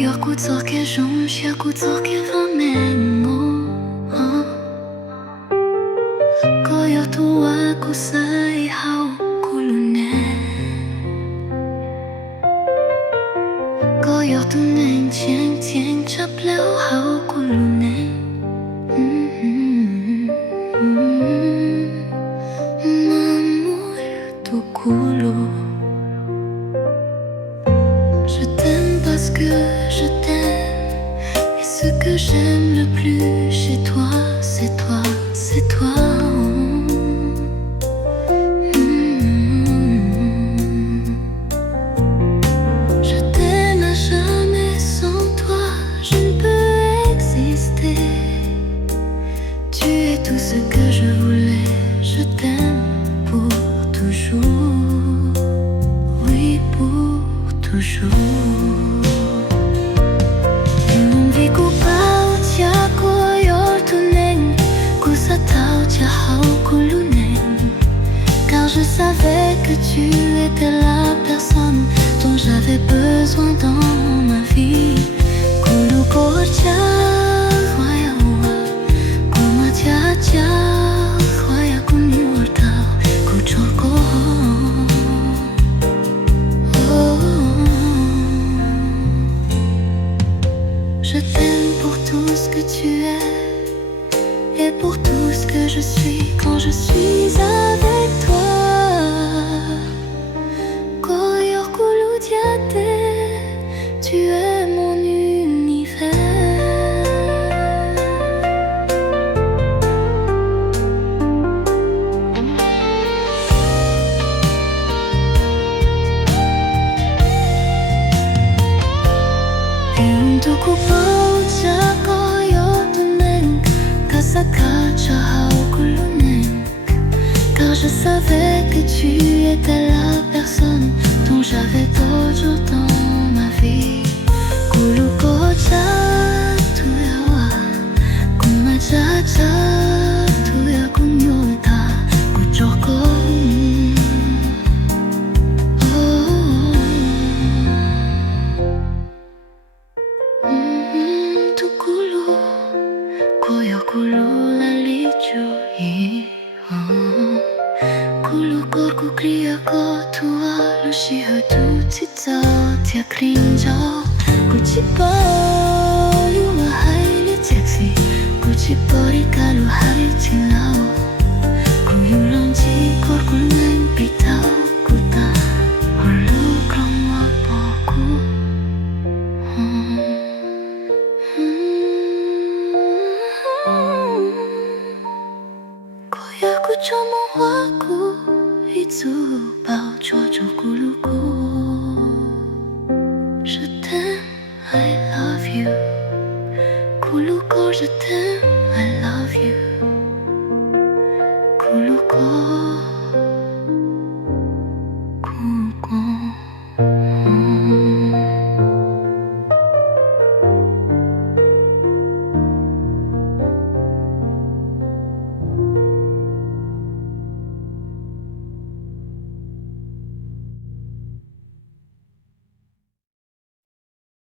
Io kuco ke shumë, shja kuco ke flamengo Koyo tua kusai hau kulune Koyo tu nen chien chien chap leo hau kulune Mamour tu culo Je t'aime parce que je t'aime Et ce que j'aime le plus chez toi, c'est toi, c'est toi Je t'aime à jamais, sans toi je ne peux exister Tu es tout ce que je voulais, je t'aime pour toujours Oui, pour toujours Car je savais que tu étais la personne dont j'avais besoin dans ma vie Kulu kocha, waya wa, kuma cha cha, waya kuni warta, kuchoko Je t'aime pour tout ce que tu es Et pour tout ce que je suis quand je suis avec toi Koyo kuludiate, tu es mon univers Untuku paucha koyo tunen Kasakacha hau kulunen Car je savais que tu étais la personne dont j'avais besoin dans ma vie Kulu kocha tuyawa Kuma cha cha tuya kunyota kuchoko Tukulu Koyo kulu lalicho Kulu korku kriya ko tua Lushi hatu tita tia krinja Kuchipo yuwa haili taxi Kuchipo rikalu hari tilao Kuyulonji korku